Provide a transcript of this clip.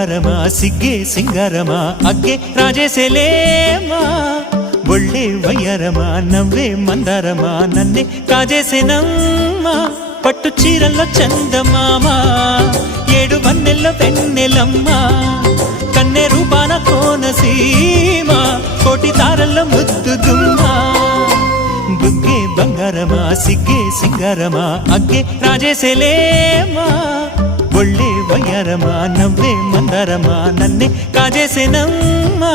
బంగారమా సిగ్గే సింగారమా అగ్గే రాజేసేలేమా ఒళ్ళే వయ్యారమా నవ్వే మందారమా నన్నే కాజేసేనమ్మా పట్టు చీరల్లో చందమామా ఏడు వన్నెల్లో వెన్నెలమ్మా కన్నె రూపాన కోనసీమ కోటి తారల్లో ముద్దుగుమ్మా బుగ్గే బంగారమా సిగ్గే సింగారమా అగ్గే రాజేసేలేమా ఒళ్ళే వయ్యారమా నవ్వే మందారమా నన్నే కాజేసేనమ్మా